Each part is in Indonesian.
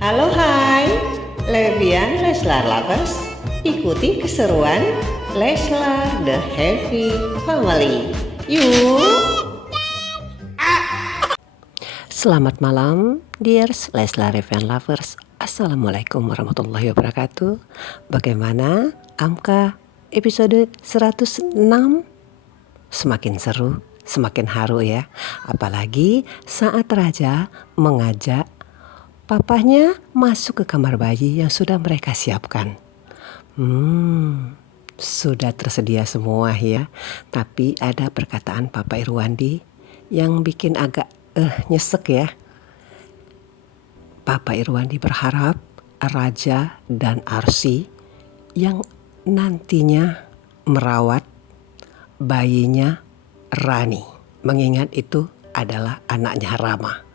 Halo hai, Levian Leslar Lovers, ikuti keseruan Leslar The Happy Family. Yuk! Selamat malam, dears Leslar Fan Lovers. Assalamualaikum warahmatullahi wabarakatuh. Bagaimana Amka episode 106? Semakin seru, semakin haru ya. Apalagi saat Raja mengajak papahnya masuk ke kamar bayi yang sudah mereka siapkan. Sudah tersedia semua ya. Tapi ada perkataan Papa Irwandi yang bikin agak nyesek ya. Papa Irwandi berharap Raja dan Arsy yang nantinya merawat bayinya Rani, mengingat itu adalah anaknya Rama.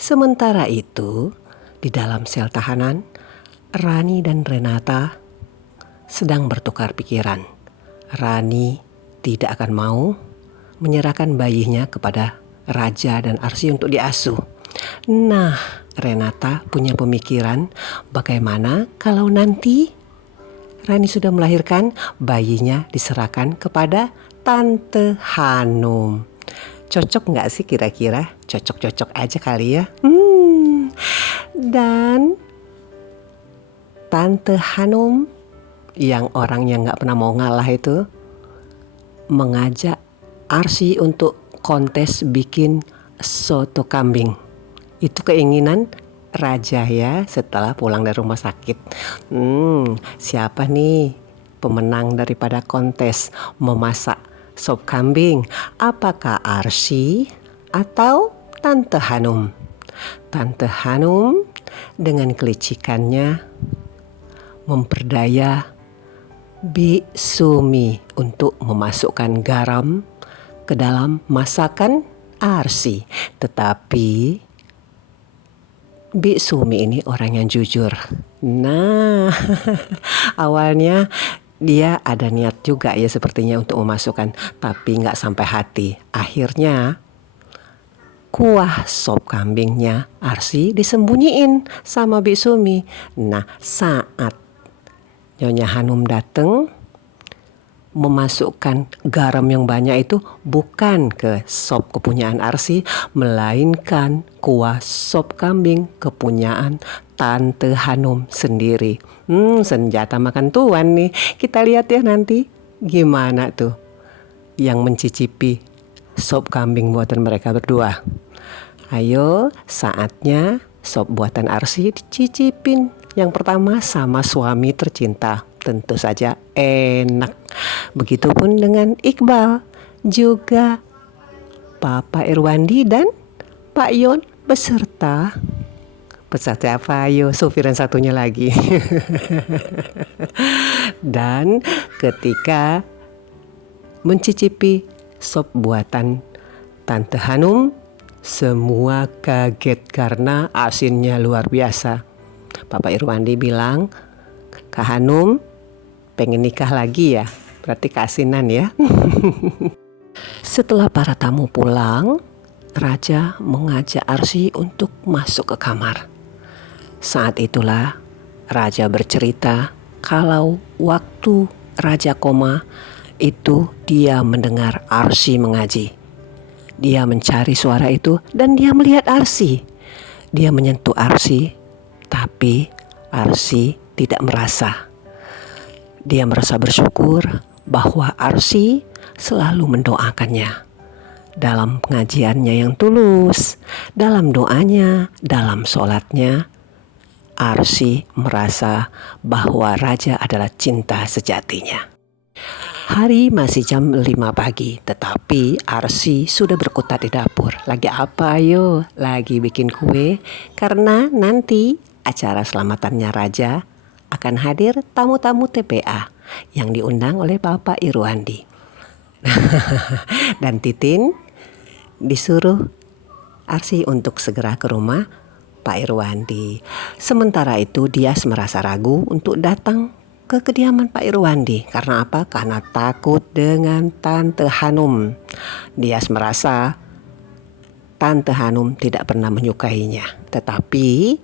Sementara itu, di dalam sel tahanan, Rani dan Renata sedang bertukar pikiran. Rani tidak akan mau menyerahkan bayinya kepada Raja dan Arsy untuk diasuh. Nah, Renata punya pemikiran bagaimana kalau nanti Rani sudah melahirkan, bayinya diserahkan kepada Tante Hanum. Cocok nggak sih kira-kira? Cocok-cocok aja kali ya. Dan Tante Hanum yang orangnya nggak pernah mau ngalah itu mengajak Arsy untuk kontes bikin soto kambing. Itu keinginan Raja ya setelah pulang dari rumah sakit. Siapa nih pemenang daripada kontes memasak sop kambing? Apakah Arsy atau Tante Hanum? Tante Hanum dengan kelicikannya memperdaya Bi Sumi untuk memasukkan garam ke dalam masakan Arsy. Tetapi Bi Sumi ini orang yang jujur. Nah, awalnya dia ada niat juga ya sepertinya untuk memasukkan, tapi nggak sampai hati. Akhirnya kuah sop kambingnya Arsy disembunyiin sama Bi Sumi. Nah, saat Nyonya Hanum datang memasukkan garam yang banyak itu bukan ke sop kepunyaan Arsy, melainkan kuah sop kambing kepunyaan Tante Hanum sendiri. Senjata makan tuan nih. Kita lihat ya nanti gimana tuh yang mencicipi sop kambing buatan mereka berdua. Ayo, saatnya sop buatan Arsy dicicipin. Yang pertama sama suami tercinta, tentu saja enak. Begitupun dengan Iqbal, juga Papa Irwandi dan Pak Yon beserta apa? Ayo, supir yang satunya lagi. Dan ketika mencicipi sop buatan Tante Hanum, semua kaget karena asinnya luar biasa. Papa Irwandi bilang, Kak Hanum pengen nikah lagi ya? Berarti keasinan ya. Setelah para tamu pulang, Raja mengajak Arsy untuk masuk ke kamar. Saat itulah Raja bercerita kalau waktu Raja koma itu dia mendengar Arsy mengaji. Dia mencari suara itu dan dia melihat Arsy. Dia menyentuh Arsy, tapi Arsy tidak merasa. Dia merasa bersyukur bahwa Arsy selalu mendoakannya. Dalam pengajiannya yang tulus, dalam doanya, dalam sholatnya, Arsy merasa bahwa Raja adalah cinta sejatinya. Hari masih jam 5 pagi, tetapi Arsy sudah berkutat di dapur. Lagi apa ayo? Lagi bikin kue, karena nanti acara selamatannya Raja akan hadir tamu-tamu TPA yang diundang oleh Bapak Irwandi. Dan Titin disuruh Arsy untuk segera ke rumah Pak Irwandi. Sementara itu Dias merasa ragu untuk datang ke kediaman Pak Irwandi. Karena apa? Karena takut dengan Tante Hanum. Dias merasa Tante Hanum tidak pernah menyukainya. Tetapi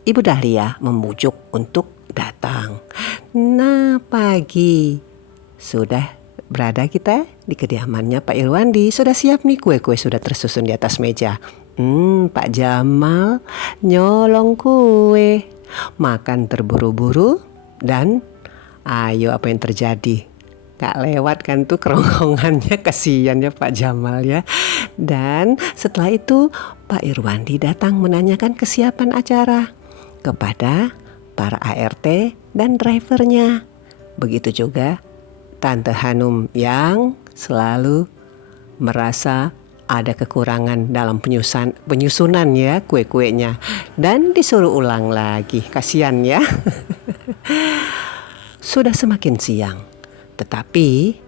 Ibu Dahlia memujuk untuk datang. Nah, pagi. Sudah berada kita di kediamannya Pak Irwandi. Sudah siap nih, kue-kue sudah tersusun di atas meja. Pak Jamal nyolong kue. Makan terburu-buru dan ayo apa yang terjadi? Gak lewat kan tuh kerongkongannya, kasihan ya Pak Jamal ya. Dan setelah itu Pak Irwandi datang menanyakan kesiapan acara kepada para ART dan drivernya. Begitu juga Tante Hanum yang selalu merasa ada kekurangan dalam penyusunan ya kue-kuenya. Dan disuruh ulang lagi, kasihan ya. Sudah semakin siang. Tetapi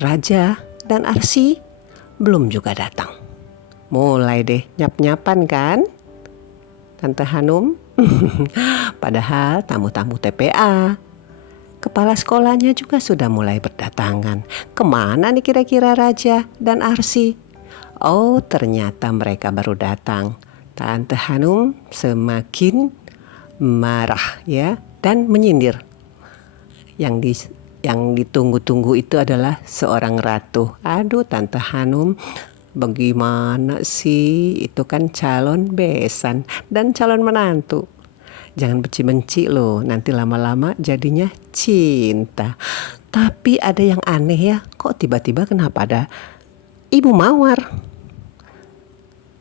Raja dan Arsy belum juga datang. Mulai deh nyap-nyapan kan Tante Hanum. Padahal tamu-tamu TPA, kepala sekolahnya juga sudah mulai berdatangan. Kemana nih kira-kira Raja dan Arsy? Oh, ternyata mereka baru datang. Tante Hanum semakin marah ya dan menyindir. Yang ditunggu-tunggu itu adalah seorang ratu. Aduh Tante Hanum, bagaimana sih? Itu kan calon besan dan calon menantu. Jangan benci-benci loh, nanti lama-lama jadinya cinta. Tapi ada yang aneh ya, kok tiba-tiba kenapa ada Ibu Mawar?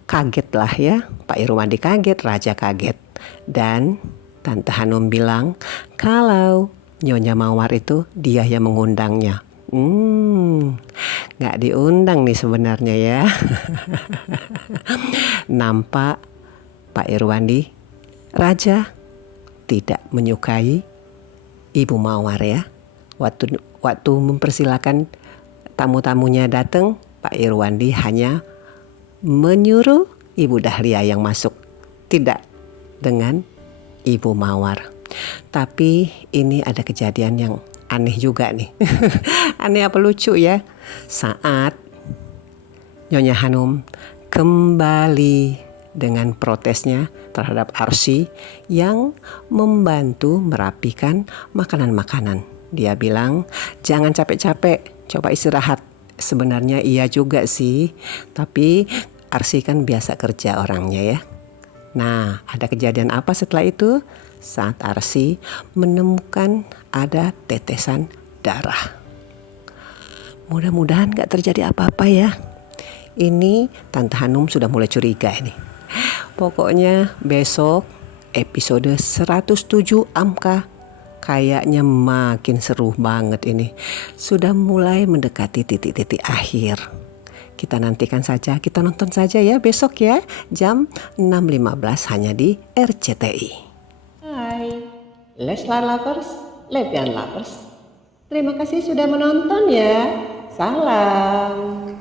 Kaget lah ya, Pak Irwandi kaget, Raja kaget. Dan Tante Hanum bilang kalau Nyonya Mawar itu dia yang mengundangnya. Gak diundang nih sebenarnya ya. Nampak Pak Irwandi, Raja tidak menyukai Ibu Mawar ya. Waktu mempersilakan tamu-tamunya datang, Pak Irwandi hanya menyuruh Ibu Dahlia yang masuk, tidak dengan Ibu Mawar. Tapi ini ada kejadian yang aneh juga nih. Aneh apa lucu ya? Saat Nyonya Hanum kembali dengan protesnya terhadap Arsy yang membantu merapikan makanan-makanan. Dia bilang, jangan capek-capek, coba istirahat. Sebenarnya iya juga sih, tapi Arsy kan biasa kerja orangnya ya. Nah, ada kejadian apa setelah itu? Saat Arsy menemukan ada tetesan darah. Mudah-mudahan gak terjadi apa-apa ya. Ini Tante Hanum sudah mulai curiga ini. Pokoknya besok episode 107 Amka kayaknya makin seru banget ini. Sudah mulai mendekati titik-titik akhir. Kita nantikan saja, kita nonton saja ya besok ya, jam 6.15 hanya di RCTI. Hai, Leslar Lovers, Levian Lovers. Terima kasih sudah menonton ya. Salam.